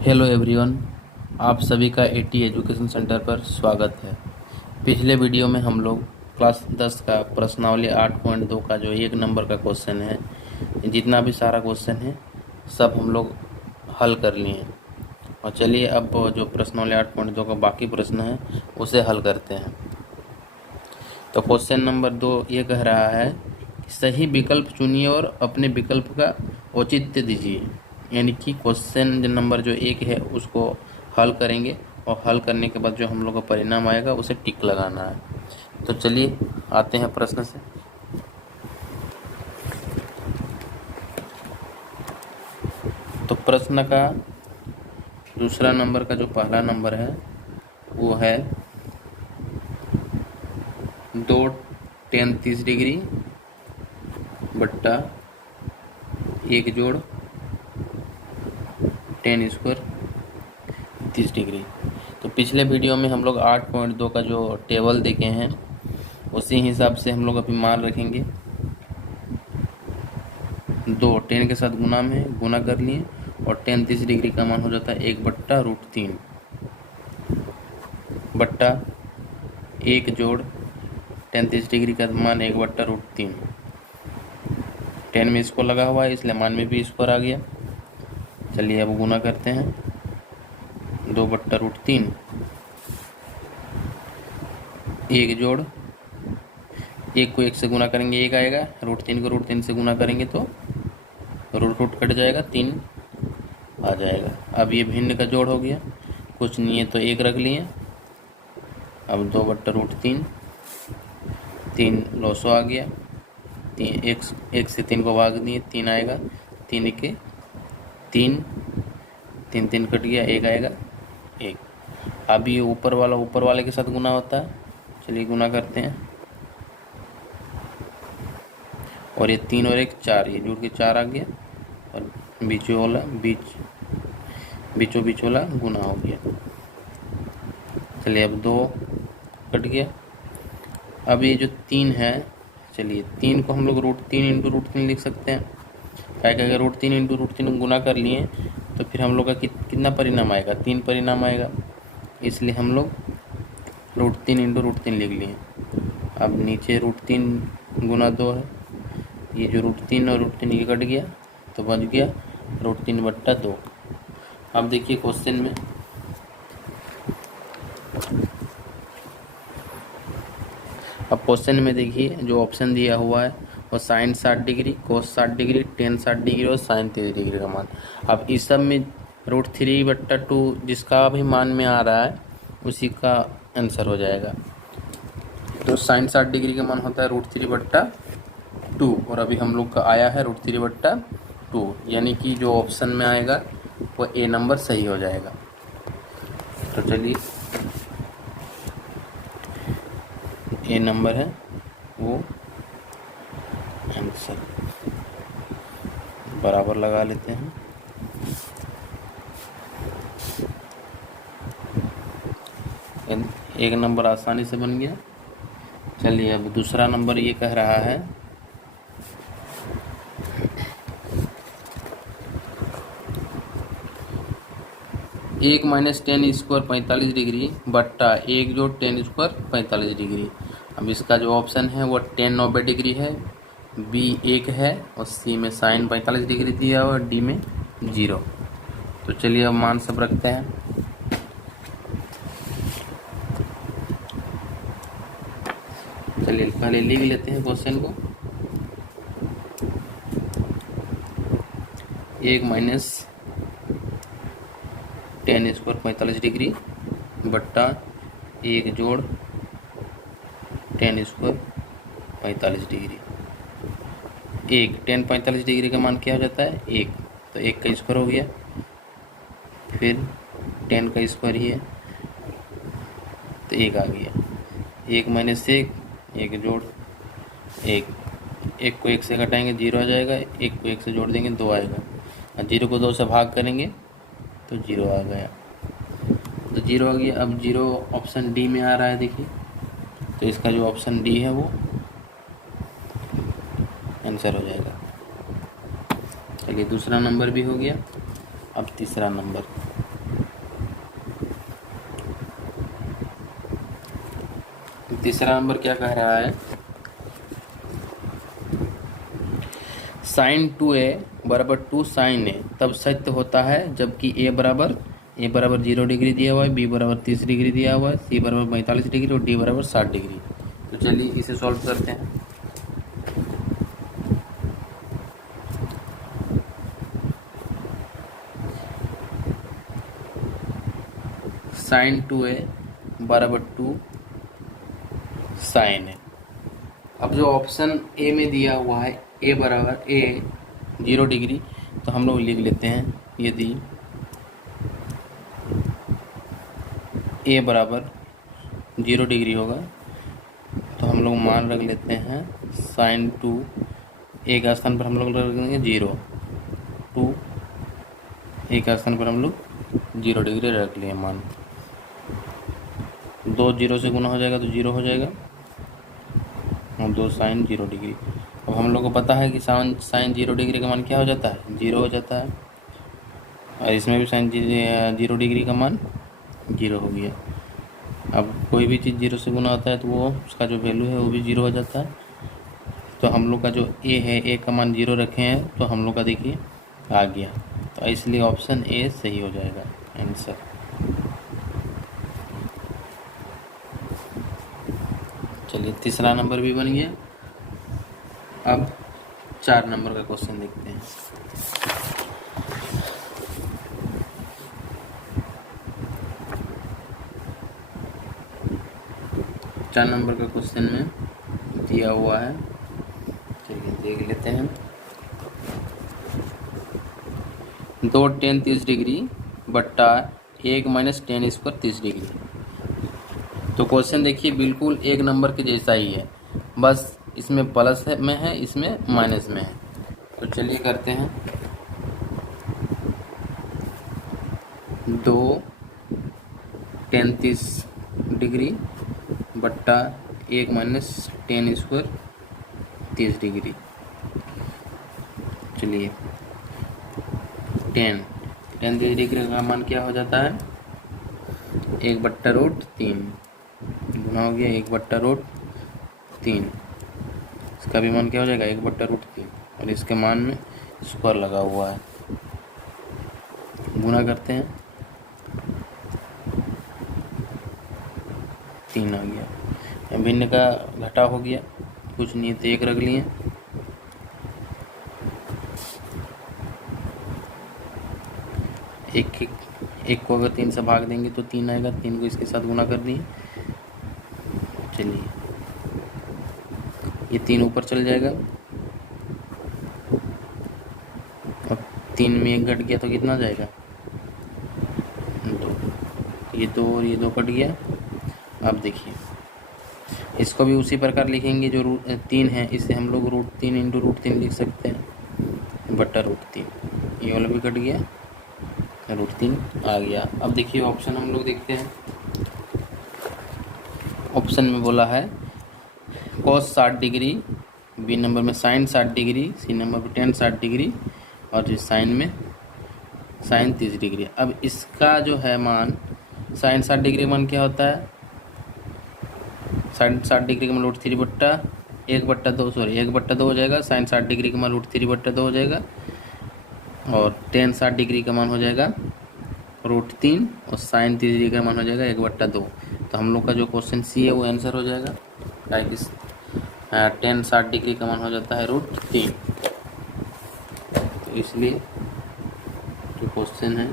Hello everyone, आप सभी का एटी एजुकेशन सेंटर पर स्वागत है। पिछले वीडियो में हम लोग क्लास 10 का प्रश्नावली 8.2 का जो 1 नंबर का क्वेश्चन है, जितना भी सारा क्वेश्चन है सब हम लोग हल कर लिए। और चलिए अब जो प्रश्नावली 8.2 का बाकी प्रश्न है उसे हल करते हैं। तो क्वेश्चन नंबर 2 ये कह रहा है कि सही विकल्प चुनिए और अपने विकल्प का औचित्य दीजिए। यानी कि क्वेश्चन नंबर जो 1 है उसको हल करेंगे और हल करने के बाद जो हम लोग का परिणाम आएगा उसे टिक लगाना है। तो चलिए आते हैं प्रश्न से। तो प्रश्न का दूसरा नंबर का जो पहला नंबर है वो है 2 tan 30 डिग्री बट्टा 1 जोड़ tan स्क्वायर 30 डिग्री। तो पिछले वीडियो में हम लोग 8.2 का जो टेबल देखे हैं उसी हिसाब से हम लोग अभी मान रखेंगे। 2 tan के साथ गुना में गुना कर लिए और tan 30 डिग्री का मान हो जाता है 1/√3 बट्टा 1 जोड़ tan 30 डिग्री का मान 1/√3। tan में इसको लगा हुआ है इसलिए मान में भी स्क्वायर आ गया। चलिए अब गुना करते हैं। 2/√3 1 जोड़ 1 को 1 से गुना करेंगे 1 आएगा, √3 को √3 से गुना करेंगे तो रूट कट जाएगा, 3 आ जाएगा। अब ये भिन्न का जोड़ हो गया, कुछ नहीं है तो 1 रख लिए। अब 2/√3 3 लॉसो आ गया, 1 से 3 को भाग दिए 3 आएगा, 3 के 3 3 कट गया, 1 आएगा 1। अब ये ऊपर वाले के साथ गुना होता है, चलिए गुना करते हैं। और ये 3 और 1 4, ये जुड़ के 4 आ गया और बीचों बीच वाला गुना हो गया। चलिए अब 2 कट गया। अब ये जो 3 है, चलिए 3 को हम लोग √3 × √3 लिख सकते हैं। क्या कहेगा, √3 × √3 गुना कर लिए तो फिर हम लोग का कितना परिणाम आएगा, 3 परिणाम आएगा, इसलिए हम लोग √3 × √3 लिख लिए। अब नीचे √3 गुना 2 है, ये जो √3 और √3 ये कट गया तो बच गया √3/2। अब देखिए क्वेश्चन में देखिए जो ऑप्शन दिया हुआ है वो sin 60 degree, cos 60 degree, tan 60 degree और sin 30 डिग्री का मान। अब इस सब में √3/2 जिसका भी मान में आ रहा है उसी का आंसर हो जाएगा। तो sin 60 डिग्री का मान होता है √3/2 और अभी हम लोग का आया है √3/2, यानी कि जो ऑप्शन में आएगा वो ए नंबर सही हो जाएगा। तो चलिए ए नंबर है वो आंसर बराबर लगा लेते हैं। एक नंबर आसानी से बन गया। चलिए अब दूसरा नंबर ये कह रहा है 1 - tan स्क्वायर 45 डिग्री बट्टा 1 जोड़ tan स्क्वायर 45 डिग्री। अब इसका जो ऑप्शन है वो tan 90 डिग्री है, बी 1 है और सी में sin 45 डिग्री दिया हुआ और डी में 0। तो चलिए अब मान सब रखते हैं। चलिए पहले लिख लेते हैं क्वेश्चन को। 1 - tan स्क्वायर 45 डिग्री बट्टा 1 जोड़ tan square 45 degree. 1 tan 45 degree का मान क्या हो जाता है 1, तो 1 का स्क्वायर हो गया, फिर tan का स्क्वायर ही है तो 1 आ गया। 1 - 1 1 जोड़ 1, 1 को 1 से घटाएंगे 0 आ जाएगा, 1 को 1 से जोड़ देंगे 2 आएगा और 0 को 2 से भाग करेंगे तो 0 आ गया। तो 0 आ गया। अब 0 ऑप्शन डी में आ रहा है, देखिए तो इसका जो ऑप्शन डी है वो आंसर हो जाएगा। चलिए दूसरा नंबर भी हो गया। अब तीसरा नंबर तीसरा नंबर क्या कह रहा है, साइन 2a बराबर 2 साइन ए तब सत्य होता है जबकि ए बराबर 0 डिग्री दिया हुआ है, बी बराबर 30 डिग्री दिया हुआ है, सी बराबर 45 डिग्री और डी बराबर 60 डिग्री। तो चलिए इसे सॉल्व करते हैं। साइन 2a बराबर 2 साइन ए। अब जो ऑप्शन ए में दिया हुआ है ए बराबर 0 डिग्री, तो हम लोग लिख लेते हैं यदि ए बराबर 0 डिग्री होगा तो हम लोग मान रख लेते हैं साइन 2 ए का स्थान पर हम लोग रख देंगे 0, 2 ए का स्थान पर हम लोग 0 डिग्री रख लिए मान। 2 0 से गुना हो जाएगा तो 0 हो जाएगा और 2 साइन 0 डिग्री। अब हम लोग को पता है कि साइन 0 डिग्री का मान क्या हो जाता है, 0 हो जाता है, और इसमें भी साइन 0 डिग्री का मान 0 हो गया। अब कोई भी चीज़ 0 से गुना होता है तो वो उसका जो वैल्यू है वो भी 0 हो जाता है। तो हम लोग का जो ए है, ए का मान 0 रखे हैं तो हम लोग का देखिए आ गया, तो इसलिए ऑप्शन ए सही हो जाएगा आंसर। चलिए तीसरा नंबर भी बन गया। अब 4 नंबर का क्वेश्चन देखते हैं। चार नंबर का क्वेश्चन में दिया हुआ है, चलिए देख लेते हैं। 2 tan 30 डिग्री बट्टा 1 माइनस tan स्क्वायर 30 डिग्री। तो क्वेश्चन देखिए बिल्कुल एक नंबर के जैसा ही है, बस इसमें प्लस में है, इसमें माइनस में है। तो चलिए करते हैं। 2 tan 30 डिग्री बट्टा 1 माइनस tan स्क्वायर 30 डिग्री। चलिए tan 30 डिग्री का मान क्या हो जाता है, 1/√3 गुना हो गया 1/√3। इसका भी मान क्या हो जाएगा 1/√3, और इसके मान में स्क्वायर लगा हुआ है। गुना करते हैं 3 आ गया। भिन्न का घटा हो गया, कुछ नहीं तो 1 रख लिए। एक को अगर 3 से भाग देंगे तो 3 आएगा, 3 को इसके साथ गुना कर दिए। चलिए ये 3 ऊपर चल जाएगा और 3 में 1 घट गया तो कितना जाएगा 2। ये 2 और ये 2 कट गया। अब देखिए इसको भी उसी प्रकार लिखेंगे, जो 3 है इसे हम लोग √3 इंटू √3 लिख सकते हैं बट्टा √3। ये वाला भी कट गया, √3 आ गया। अब देखिए ऑप्शन हम लोग देखते हैं। ऑप्शन में बोला है cos 60 डिग्री, बी नंबर में साइन 60 डिग्री, सी नंबर पर tan 60 डिग्री और साइन में साइन 30 डिग्री। अब इसका जो है मान, साइन 60 डिग्री का मान क्या होता है, साइन 60 डिग्री का मान √3 बट्टा 1/2 1/2 हो जाएगा। साइन 60 डिग्री का मान √3/2 हो जाएगा और tan 60 डिग्री का मान हो जाएगा √3 और साइन 30 डिग्री का मान हो जाएगा 1/2। तो हम लोग का जो क्वेश्चन सी है वो आंसर हो जाएगा। tan 60 डिग्री का मान हो जाता है √3, तो इसलिए जो क्वेश्चन है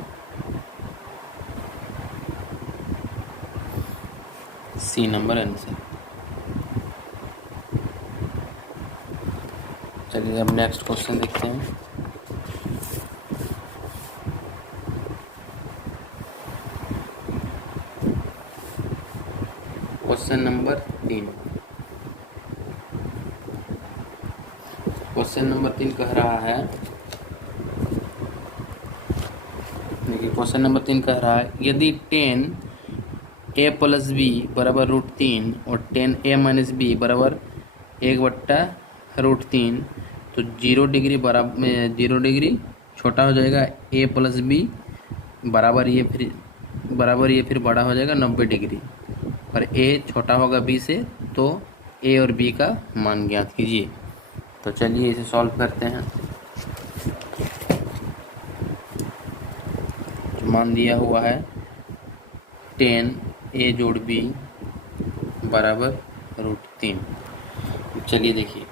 सी नंबर आंसर। चलिए अब नेक्स्ट क्वेश्चन देखते हैं। Question number 3। क्वेश्चन नंबर 3 कह रहा है, देखिए क्वेश्चन नंबर 3 कह रहा है यदि tan a प्लस बी बराबर √3 और tan a माइनस बी बराबर 1/√3 तो 0 डिग्री बराबर 0 डिग्री छोटा हो जाएगा, a प्लस बी बराबर ये फिर बड़ा हो जाएगा 90 डिग्री। और ए छोटा होगा बी से, तो ए और बी का मान ज्ञात कीजिए। तो चलिए इसे सॉल्व करते हैं। जो मान दिया हुआ है 10 a जोड़ b बराबर √3। चलिए देखिए,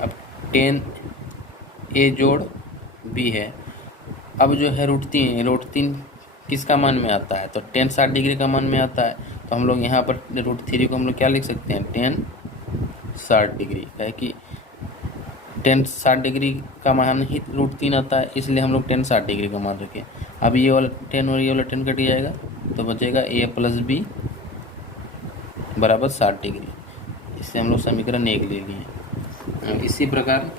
अब 10 a जोड़ b है। अब जो है √3 किसका मान में आता है? तो 10 60 डिग्री का मान में आता है। तो हम लोग यहाँ पर √3 को हम लोग क्या लिख सकते हैं? 10 60 डिग्री है कि 10 60 डिग्री का मान ही √3 आता है, इसलिए हम लोग 10 60 डिग्री का मान रखें। अब ये वाला 10 और ये वाला 10 कट जाएगा, तो बचेगा a + b बराबर 60 डिग्री। इससे हम लोग समीकरण 1 ले लिए। इसी प्रकार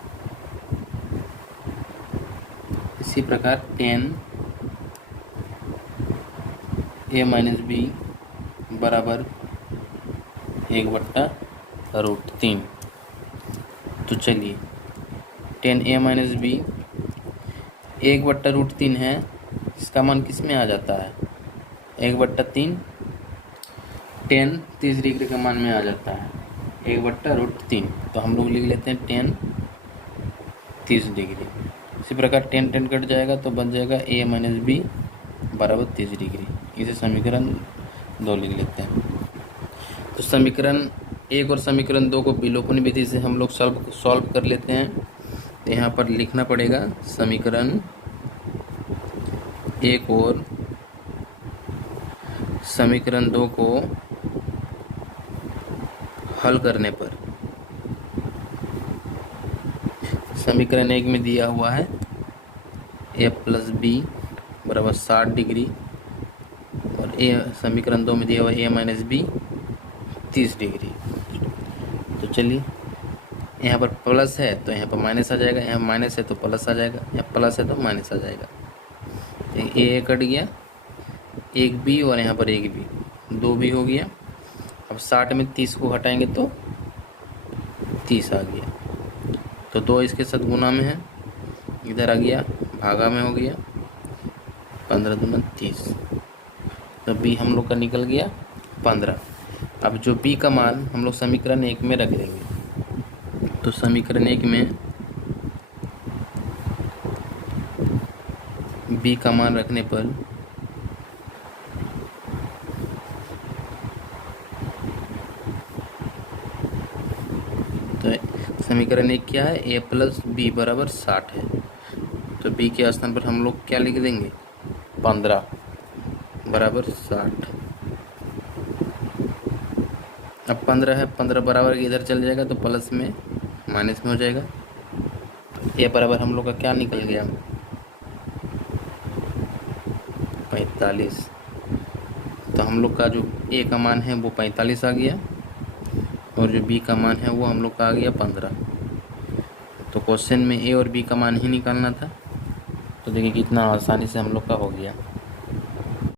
10 a - b बराबर 1/√3। तो चलिए 10 a - b 1/√3 है, इसका मान किस में आ जाता है? 1/3 10 30 डिग्री का मान में आ जाता है 1/√3। तो हम लोग लिख लेते हैं 10 30 डिग्री। इसी प्रकार 10 10 कट जाएगा, तो बन जाएगा a - b बराबर 30 डिग्री। इसे समीकरण 2 लिख लेते हैं। तो समीकरण 1 और समीकरण 2 को विलोपन विधि से हम लोग सॉल्व कर लेते हैं। तो यहाँ पर लिखना पड़ेगा समीकरण 1 और समीकरण 2 को हल करने पर समीकरण 1 में दिया हुआ है a + b बराबर 60 डिग्री, और समीकरण 2 में दिया हुआ है a - b 30 डिग्री। तो चलिए, यहाँ पर प्लस है तो यहाँ पर माइनस आ जाएगा, यहाँ माइनस है तो प्लस आ जाएगा, यहाँ प्लस है तो माइनस आ जाएगा। तो ए कट गया, एक बी और यहाँ पर एक बी, 2 बी हो गया। अब 60 में 30 को हटाएंगे तो 30 आ गया। तो 2 इसके साथ गुना में है, इधर आ गया भागा में हो गया, 15 दूना 30। तो बी हम लोग का निकल गया 15। अब जो बी का मान हम लोग समीकरण 1 में रख देंगे। तो समीकरण 1 में बी का मान रखने पर तो समीकरण 1 क्या है? a + b बराबर 60 है। तो b के स्थान पर हम लोग क्या लिख देंगे? 15 बराबर 60। अब 15 है, 15 बराबर इधर चल जाएगा तो प्लस में माइनस में हो जाएगा। a बराबर हम लोग का क्या निकल गया? 45। तो हम लोग का जो a का मान है वो 45 आ गया, और जो b का मान है वो हम लोग का आ गया 15। तो क्वेश्चन में a और b का मान ही निकालना था। तो देखिए कितना आसानी से हम लोग का हो गया।